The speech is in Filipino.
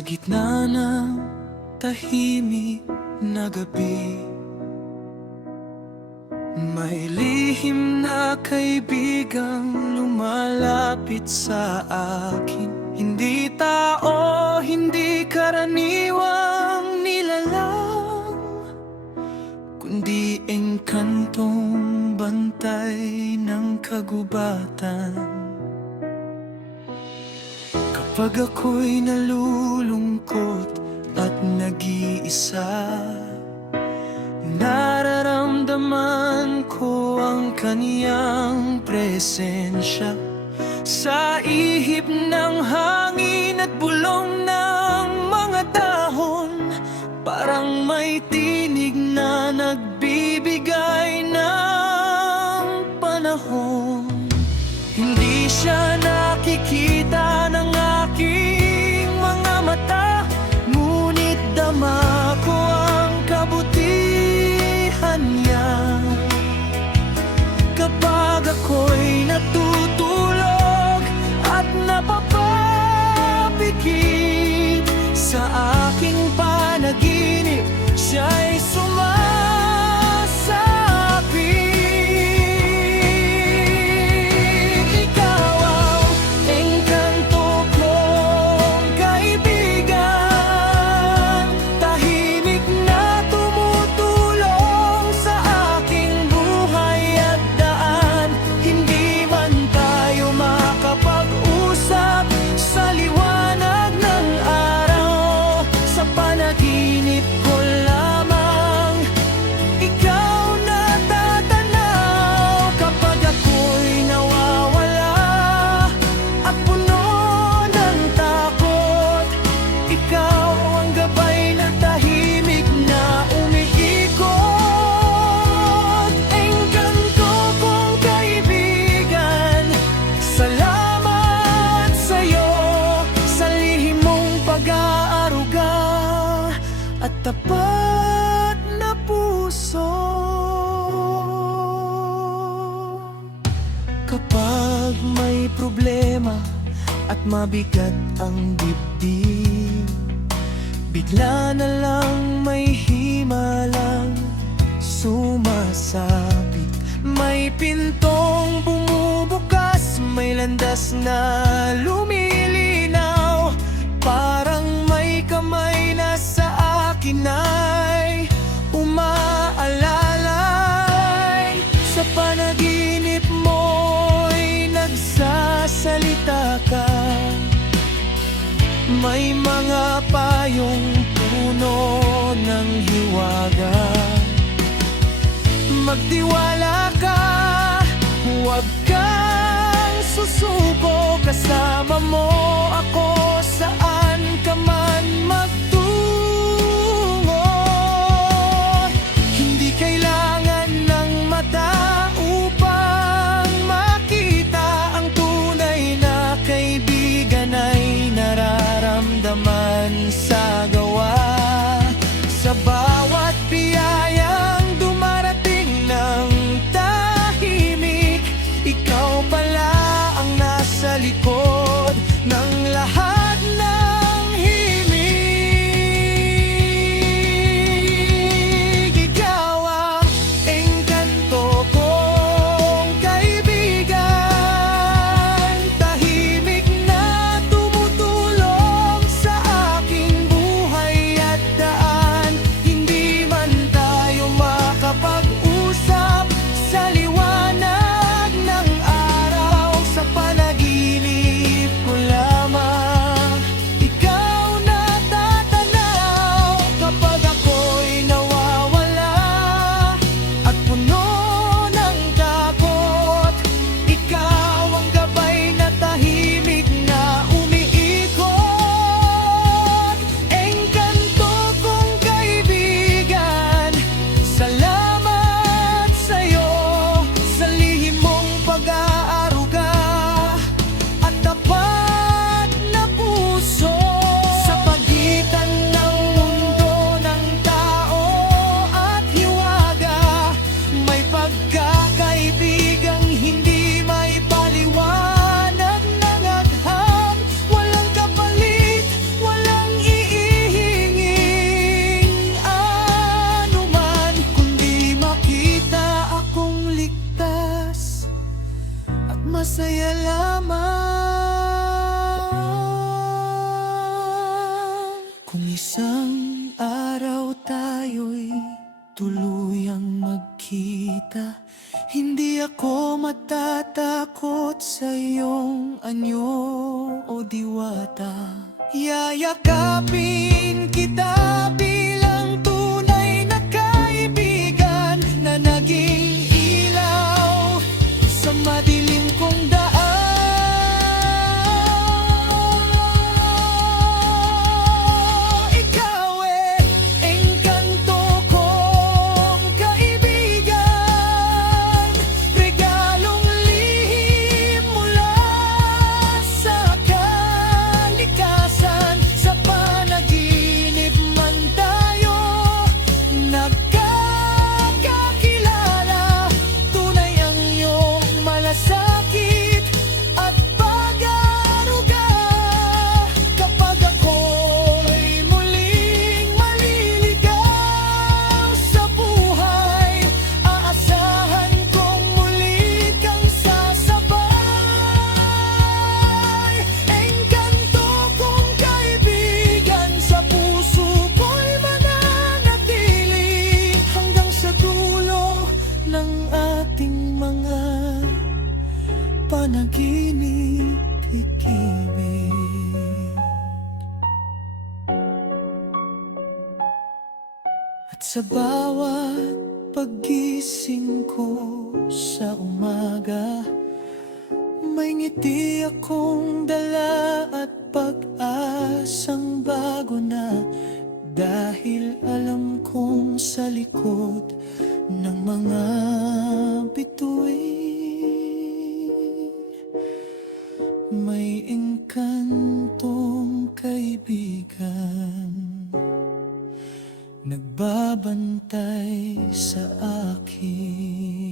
Sa gitna ng tahimik na gabi, may lihim na kaibigang lumalapit sa akin. Hindi tao, hindi karaniwang nilalang, kundi engkantong bantay ng kagubatan. Kapag ako'y nalulungkot at nag-iisa, nararamdaman ko ang kaniyang presensya. Sa ihip ng hangin at bulong ng mga dahon, parang may tinig na nagbibigay ng panahon. Hindi siya nakikita ng aking mga mata, ngunit dama ko ang kabutihan niya. Kapag ako'y natutulog at napapapikit sa aking panaginip, siya'y sumasapit. Ikaw ang engkanto kong kaibigan, tahimik na tumutulong sa aking buhay at daan. Hindi man tayo makapag-usap sa liwanag ng araw, sa panaginip ko lamang ikaw natatanaw. Kapag ako'y nawawala at puno ng takot, ikaw ang gabay na tahimik na umiikot. Engkanto kong kaibigan, salamat sa'yo sa lihim mong pag-aaruga at tapat na puso. Kapag may problema at mabigat ang dibdib, bigla na lang may himalang sumasapit. May pintong bumubukas, may landas na lumilinaw, parang may kamay na sa akin ay umaalalay. Sa panaginip mo'y nagsasalita ka, may mga payong puno ng hiwaga. Magtiwala ka, huwag kang susuko, kasama mo ako saan ka man magtungo. Hindi kailangan ng mata upang makita ang tunay na kaibigan ay nararamdaman sa gawa. Sa bawat biyayang dumarating ng tahimik, ikaw pala ang nasa likod ng lahat. Isang araw tayo'y tuluyang magkita. Hindi ako matatakot sa iyong anyo o diwata. Yayakapin kita bilang tunay na kaibigan na naging ilaw sa madilim kong daan. Ikaw engkanto kong kaibigan, regalong lihim mula sa kalikasan. Sa panaginip man tayo nagkakakilala, tunay ang iyong malasakit at pag-aaruga. Kapag ako'y muling maliligaw sa buhay, aasahan kong muli kang sasabay. Engkanto kong kaibigan, sa puso ko'y mananatili hanggang sa dulo ng ating mga panaginip, pag-ibig. At sa bawat paggising ko sa umaga, may ngiti akong dala at pag-asang bago na. Dahil alam kong sa likod ng mga bituin may engkantong kaibigan nagbabantay sa akin.